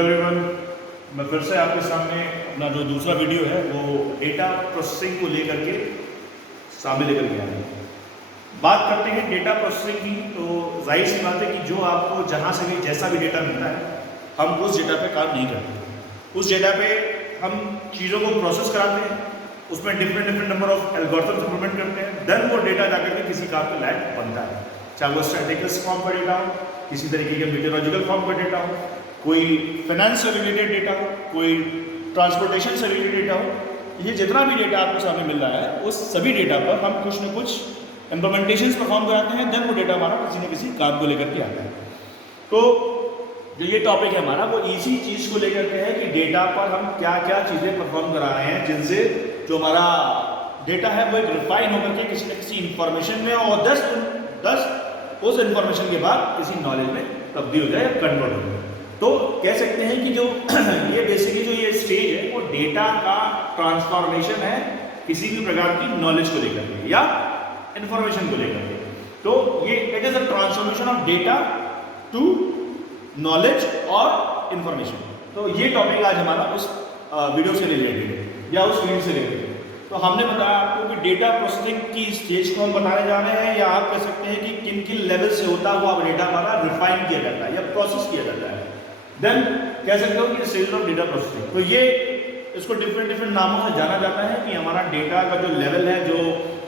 Hello everyone, मैं फिर से आपके सामने अपना जो दूसरा वीडियो है वो डेटा प्रोसेसिंग को लेकर के सामने लेकर के आए हैं। बात करते हैं डेटा प्रोसेसिंग की, तो जाहिर सी बात है कि जो आपको जहाँ से भी जैसा भी डेटा मिलता है, हम उस डेटा पे काम नहीं करते। उस डेटा पे हम चीज़ों को प्रोसेस कराते हैं, उसमें different number of algorithms implement करते हैं, देन वो डेटा जाकर के किसी काम के लायक बनता है। चाहे वो स्टैटिस्टिकल फॉर्म का डेटा हो, किसी तरीके के मीटरोलॉजिकल फॉर्म का डेटा हो, कोई फाइनेंस से रिलेटेड डेटा हो, कोई ट्रांसपोर्टेशन से रिलेटेड डेटा हो, ये जितना भी डेटा आपको सामने मिल रहा है उस सभी डेटा पर हम कुछ न कुछ इम्प्लीमेंटेशंस परफॉर्म कराते हैं, देन वो डेटा हमारा किसी न किसी काम को लेकर के आता है। तो जो ये टॉपिक है हमारा वो इसी चीज़ को लेकर के है कि डेटा पर हम क्या क्या चीज़ें परफॉर्म करा रहे हैं, जिनसे जो हमारा डेटा है वो एक रिफाइन होकर के किसी न किसी इंफॉर्मेशन में और दस उस इंफॉर्मेशन के बाद किसी नॉलेज में तब्दील हो जाए या कन्वर्ट हो जाए। तो कह सकते हैं कि जो ये बेसिकली जो ये स्टेज है वो डेटा का ट्रांसफॉर्मेशन है किसी भी प्रकार की नॉलेज को लेकर के या इंफॉर्मेशन को लेकर के। तो ये it is a transformation of data to knowledge और इंफॉर्मेशन। तो ये टॉपिक आज हमारा उस वीडियो से रिलेटेड है या उस फील्ड से रिलेटेड है। तो हमने बताया आपको कि डेटा प्रोसेसिंग की स्टेज को हम बताने जा रहे हैं, या आप कह सकते हैं कि किन किन लेवल से होता हुआ डेटा हमारा रिफाइन किया जाता है या प्रोसेस किया जाता है। देन कह सकते हो कि स्टेज ऑफ डेटा प्रोसेसिंग, तो ये इसको डिफरेंट नामों से जाना जाता है कि हमारा डेटा का जो लेवल है, जो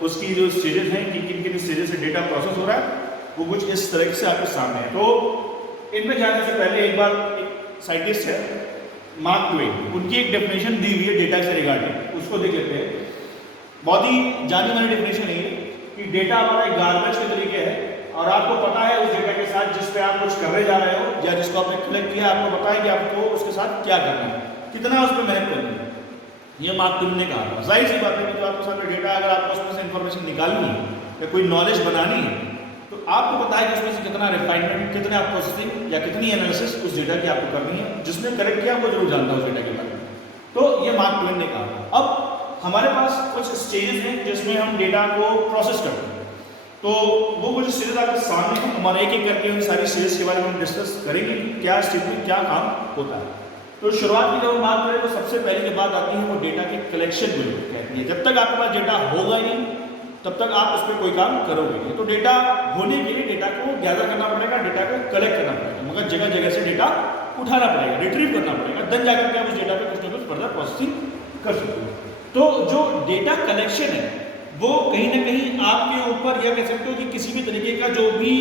उसकी जो स्टेजेस हैं कि किन किन स्टेजेस से डेटा प्रोसेस हो रहा है, वो कुछ इस तरह से आपके सामने है। तो इनमें जाने से पहले एक बार एक साइंटिस्ट है मार्क ट्वेन, उनकी एक डेफिनेशन दी हुई है डेटा से रिगार्डिंग, उसको देख लेते हैं। बहुत ही जानी मानी डेफिनेशन है कि डेटा हमारा एक गार्बेज के तरीके है, और आपको पता है उस डेटा के साथ जिस पे आप कुछ करने जा रहे हो या जिसको आपने कलेक्ट किया, आपको पता है कि आपको उसके साथ क्या करना है, कितना उस पर मेहनत करनी है। ये मार्क ट्वेन ने कहा था। जाहिर सी बात है कि जो आपके सामने डेटा, अगर आपको उसमें से इंफॉर्मेशन निकालनी है या कोई नॉलेज बनानी है, तो आपको पता है कि उसमें से कितना रिफाइनमेंट, कितना प्रोसेसिंग या कितनी एनालिसिस उस डेटा की आपको करनी है। जिसने कलेक्ट किया वो जरूर जानता है उस डेटा के बारे में। तो ये मार्क ट्वेन ने कहा। अब हमारे पास कुछ स्टेजेस हैं जिसमें हम डेटा को प्रोसेस करते हैं, तो वो कुछ स्टेजेस आपके सामने हैं। हमारे एक एक करके उन सारी स्टेजेस के बारे में हम डिस्कस करेंगे कि क्या स्टेज में क्या काम होता है। तो शुरुआत की जब हम बात करें तो सबसे पहले की बात आती है वो डेटा के कलेक्शन को कहती है। जब तक आपके पास डेटा होगा ही नहीं तब तक आप उस पर कोई काम करोगे नहीं। तो डेटा होने के लिए डेटा को गैदर करना पड़ेगा, डेटा को कलेक्ट करना पड़ेगा, मगर जगह जगह से डेटा उठाना पड़ेगा, रिट्रीव करना पड़ेगा, देन जाकर के आप उस डेटा पे कुछ ना कुछ फर्दर प्रोसेसिंग कर सकते हो। तो जो डेटा कलेक्शन है वो कहीं ना कहीं आपके ऊपर, या कह सकते हो कि किसी भी तरीके का जो भी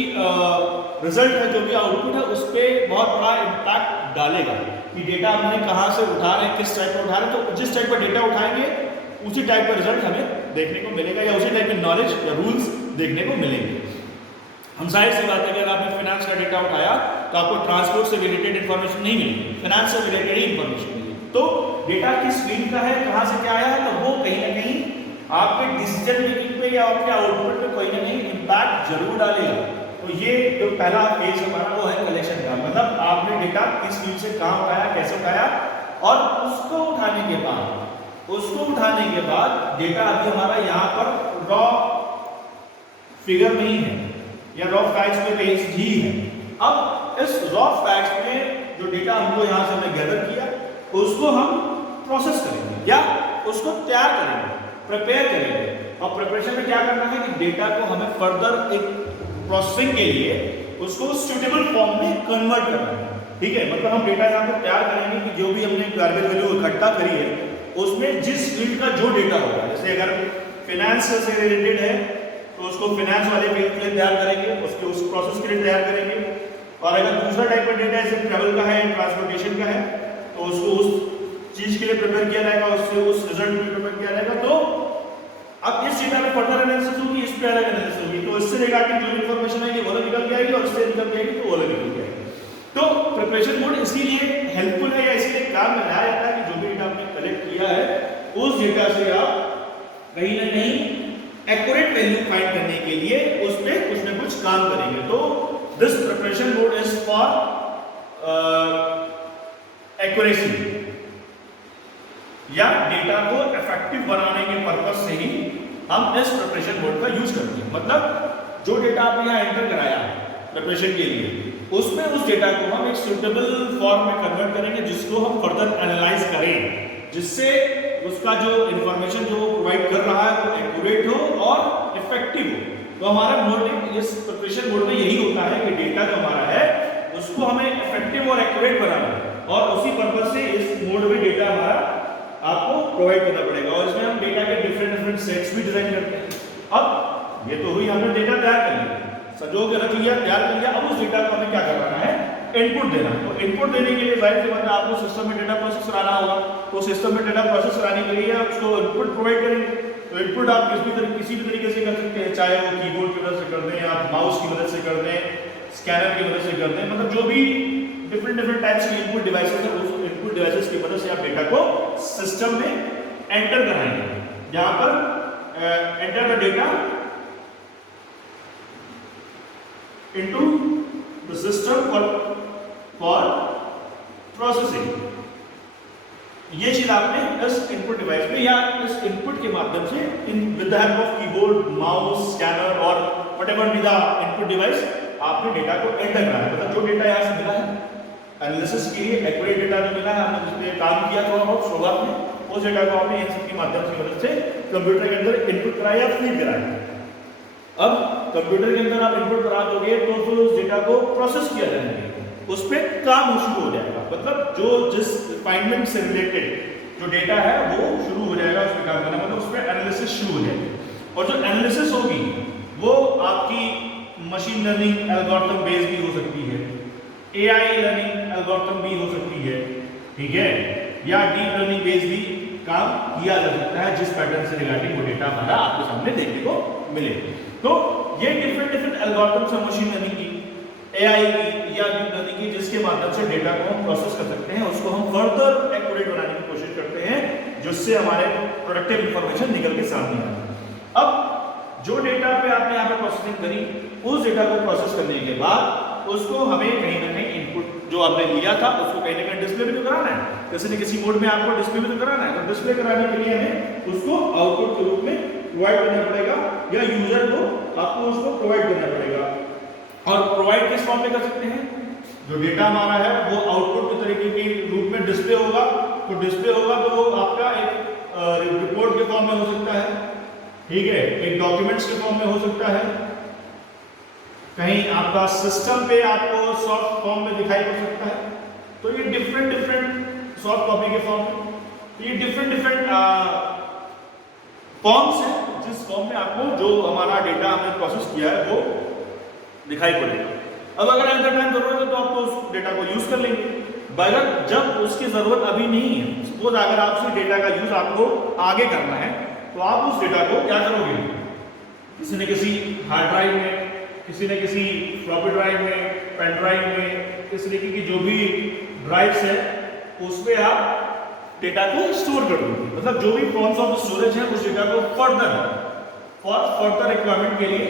रिजल्ट है, जो भी आउटपुट है, उस पर बहुत बड़ा इम्पैक्ट डालेगा कि डेटा हमने कहाँ से उठा रहे हैं, किस टाइप का उठा रहे हैं। तो जिस टाइप का डेटा उठाएंगे उसी टाइप का रिजल्ट हमें देखने को मिलेगा, या उसी टाइप के नॉलेज या रूल्स देखने को मिलेंगे। हम जाहिर सी बात है कि अगर आपने फाइनेंस का डेटा उठाया तो आपको ट्रांसपोर्ट से रिलेटेड इन्फॉर्मेशन नहीं मिलेगी, फाइनेंस से रिलेटेड ही इन्फॉर्मेशन मिलेगी। तो डेटा किस फील्ड का है, कहाँ से क्या आया है, तो वो कहीं ना कहीं आपके डिसीजन मेकिंग पे या आपके आउटपुट पे कहीं ना कहीं इम्पैक्ट जरूर डालेगा। तो ये जो पहला फेज हमारा वो है कलेक्शन का, मतलब आपने डेटा किस फील्ड से कहाँ उठाया, कैसे उठाया, और उसको उठाने के बाद डेटा अभी हमारा यहाँ पर रॉ फिगर नहीं है या रॉ फैक्ट्स में बेस्ड ही है। अब इस रॉ फैक्ट्स में जो डेटा हमको यहाँ से हमने गैदर किया उसको हम प्रोसेस करेंगे या उसको तैयार करेंगे, प्रिपेयर करेंगे। और प्रिपरेशन में क्या करना है कि डेटा को हमें फर्दर एक प्रोसेसिंग के लिए उसको सुटेबल फॉर्म में कन्वर्ट करना है। ठीक है, मतलब हम डेटा यहाँ पर तैयार करेंगे कि जो भी हमने गार्बेज वैल्यू इकट्ठा करी है उसमें जिस फील्ड का जो डेटा होगा, जैसे अगर फाइनेंस से रिलेटेड है तो उसको फाइनेंस वाले फील्ड के लिए तैयार करेंगे, उसके उस प्रोसेस के लिए तैयार करेंगे। और अगर दूसरा टाइप का डेटा जैसे ट्रैवल का है, ट्रांसपोर्टेशन का है, तो उसको उस चीज के लिए प्रिपेयर किया जाएगा, उससे उस रिजल्ट में प्रिपेयर किया जाएगा। तो अब इस डेटा में फर्दर एनालिसिस होगी, इस पे अलग एनालिसिस होगी, तो इससे रिगार्डिंग जो इंफॉर्मेशन है वो अलग निकल के आएगी और इससे निकल के आएगी तो वो अलग निकल के आएगी। तो प्रिपरेशन मोड इसीलिए हेल्पफुल है या इसीलिए काम में लाया जाता है कि जो भी डेटा आपने कलेक्ट किया है उस डेटा से आप कहीं ना कहीं एक्यूरेट वैल्यू फाइंड करने के लिए उस पर कुछ ना कुछ काम करेंगे। तो this preparation mode is for accuracy या डेटा को इफेक्टिव बनाने के पर्पस से ही हम इस प्रिपरेशन मोड का यूज करते हैं। मतलब जो डेटा आपने यहाँ एंटर कराया प्रिपरेशन के लिए, उसमें उस डेटा को हम एक सुटेबल फॉर्म में कन्वर्ट करेंगे जिसको हम फर्दर एनालाइज करें, जिससे उसका जो इंफॉर्मेशन जो प्रोवाइड कर रहा है वो एक्यूरेट हो और इफेक्टिव हो। तो हमारा मोड इस प्रिपरेशन मोड में यही होता है कि डेटा जो हमारा है उसको हमें इफेक्टिव और एक्यूरेट बनाना है, और उसी पर्पज से इस मोड में डेटा हमारा आपको प्रोवाइड करना पड़ेगा। और इसमें हम डेटा के डिफरेंट सेट्स भी डिजाइन करते हैं। अब ये तो हुई, हमने डेटा तैयार कर लिया, सजो के रख लिया, तैयार कर लिया। अब उस डेटा को हमें क्या करना है, इनपुट देना। तो इनपुट देने के लिए जाहिर सी बात है आपको सिस्टम में डेटा प्रोसेस कराना होगा। तो सिस्टम में डेटा प्रोसेस कराने के लिए आप उसको इनपुट प्रोवाइड करेंगे। तो इनपुट आप किसी भी तरीके से कर सकते हैं, चाहे वो कीबोर्ड की मदद से कर दें, आप माउस की मदद से कर दें, स्कैनर की मदद से कर दें, मतलब जो भी डिफरेंट टाइप्स के इनपुट डिवाइसेस है उस इनपुट डिवाइसेस की मदद से आप डेटा को सिस्टम में एंटर कराएंगे। यहाँ पर enter the data into the system for processing. ये चीज आपने इस इनपुट डिवाइस में या इस इनपुट के माध्यम से with the help of keyboard, mouse, scanner और whatever be the input device आपने डेटा को एंटर करना है। मतलब जो डेटा यहाँ से मिला है एनालिसिस के लिए एक्यूरेट डेटा जो मिला है, हमने जिस पे काम किया थोड़ा बहुत शुरुआत में, उस डेटा को आपने इन सब के माध्यम से मदद से कंप्यूटर के अंदर इनपुट कराया या फीड कराया। अब कंप्यूटर के अंदर आप इनपुट करा दोगे तो फिर उस डेटा को प्रोसेस किया जाएगा, उस पर काम शुरू हो जाएगा। मतलब जो जिस रिफाइनमेंट से रिलेटेड जो डेटा है वो शुरू हो जाएगा उस पर काम करना, मतलब उस पर एनालिसिस शुरू हो जाएगी। और जो एनालिसिस होगी वो आपकी मशीन लर्निंग एल्गोरिथम बेस्ड भी हो सकती है, एआई लर्निंग एल्गोरिथम भी हो सकती है, ठीक है, या डीप लर्निंग बेस्ड भी काम किया जा सकता है, जिस पैटर्न से रिगार्डिंग वो डेटा हमारा आपके सामने देखने को मिले। तो ये डिफरेंट एल्गोरिथम्स है मशीन लर्निंग की, एआई की या डीप लर्निंग की, जिसके माध्यम से डेटा को हम प्रोसेस कर सकते हैं, उसको हम फर्दर एक्यूरेट बनाने की कोशिश करते हैं, जिससे हमारे प्रोडक्टिव इंफॉर्मेशन निकल के सामने आए। अब जो डेटा पे आपने यहाँ पे प्रोसेसिंग करी, उस डेटा को प्रोसेस करने के बाद उसको हमें कहीं ना कहीं इनपुट जो आपने लिया था उसको कहीं ना कहीं डिस्प्ले भी तो कराना है, किसी न किसी मोड में आपको डिस्प्ले भी तो कराना है। तो डिस्प्ले कराने के लिए हमें उसको आउटपुट के रूप में प्रोवाइड करना पड़ेगा, या यूजर को आपको उसको प्रोवाइड करना पड़ेगा। और प्रोवाइड किस फॉर्म में कर सकते हैं, जो डेटा हमारा है वो आउटपुट के तरीके के रूप में डिस्प्ले होगा। तो डिस्प्ले होगा तो वो आपका एक रिपोर्ट के फॉर्म में हो सकता है, ठीक है, एक डॉक्यूमेंट्स के फॉर्म में हो सकता है, कहीं आपका सिस्टम पे आपको सॉफ्ट फॉर्म में दिखाई पड़ सकता है। तो ये डिफरेंट सॉफ्ट कॉपी के फॉर्म में, तो ये डिफरेंट फॉर्म्स हैं जिस फॉर्म में आपको जो हमारा डेटा हमने प्रोसेस किया है वो दिखाई पड़ेगा। अब अगर एट द टाइम जरूरत है तो आप तो उस डेटा को यूज कर लेंगे, मगर जब उसकी जरूरत अभी नहीं है, सपोज अगर आपसे डेटा का यूज आपको आगे करना है तो आप उस डेटा को क्या करोगे, किसी न किसी हार्ड ड्राइव में, किसी न किसी फ्लॉपी ड्राइव में, पेन ड्राइव में, इस तरीके की जो भी ड्राइव्स है उसमें आप डेटा को स्टोर कर दोगे। मतलब जो भी फॉर्म्स ऑफ स्टोरेज है उस डेटा को फर्दर रिक्वायरमेंट के लिए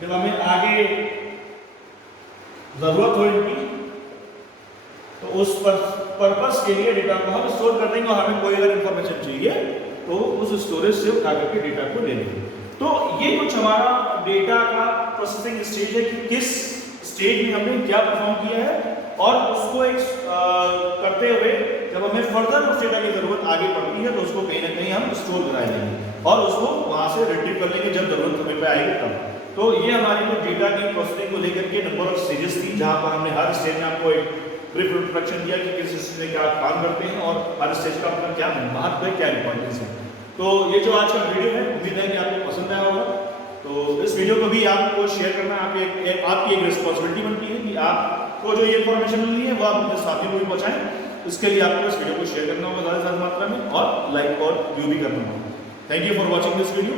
जब हमें आगे जरूरत हो इनकी, तो उस पर्पस के लिए डेटा को हम स्टोर कर देंगे, और हमें कोई अगर इंफॉर्मेशन चाहिए तो उस स्टोरेज से उठा करके डेटा को ले लेंगे। तो ये कुछ हमारा डेटा का प्रोसेसिंग स्टेज है कि किस स्टेज में हमने क्या परफॉर्म किया है, और उसको एक करते हुए जब हमें फर्दर उस डेटा की जरूरत आगे पड़ती है तो उसको कहीं ना कहीं हम स्टोर करा लेंगे और उसको वहां से रिट्रीव कर लेंगे जब जरूरत हमें पे आएगी तब। तो ये हमारी जो डेटा की प्रोसेसिंग को लेकर के नंबर ऑफ स्टेजेस थी, जहां पर हमने हर स्टेज में आपको एक ब्रीफ इंट्रोडक्शन दिया कि किस स्टेज में क्या काम करते हैं और हर स्टेज का अपना क्या महत्व है, क्या इंपॉर्टेंस है। तो ये जो आज का वीडियो है उम्मीद है कि आपको पसंद आया होगा। तो इस वीडियो को भी आपको शेयर करना आपकी एक रिस्पॉन्सिबिलिटी बनती है कि आपको जो ये इन्फॉर्मेशन मिली है वो आप अपने साथियों को भी पहुंचाएं। इसके लिए आपको इस वीडियो को शेयर करना होगा ज़्यादा से ज़्यादा मात्रा में, और लाइक और व्यू भी करना होगा। Thank you for watching this video.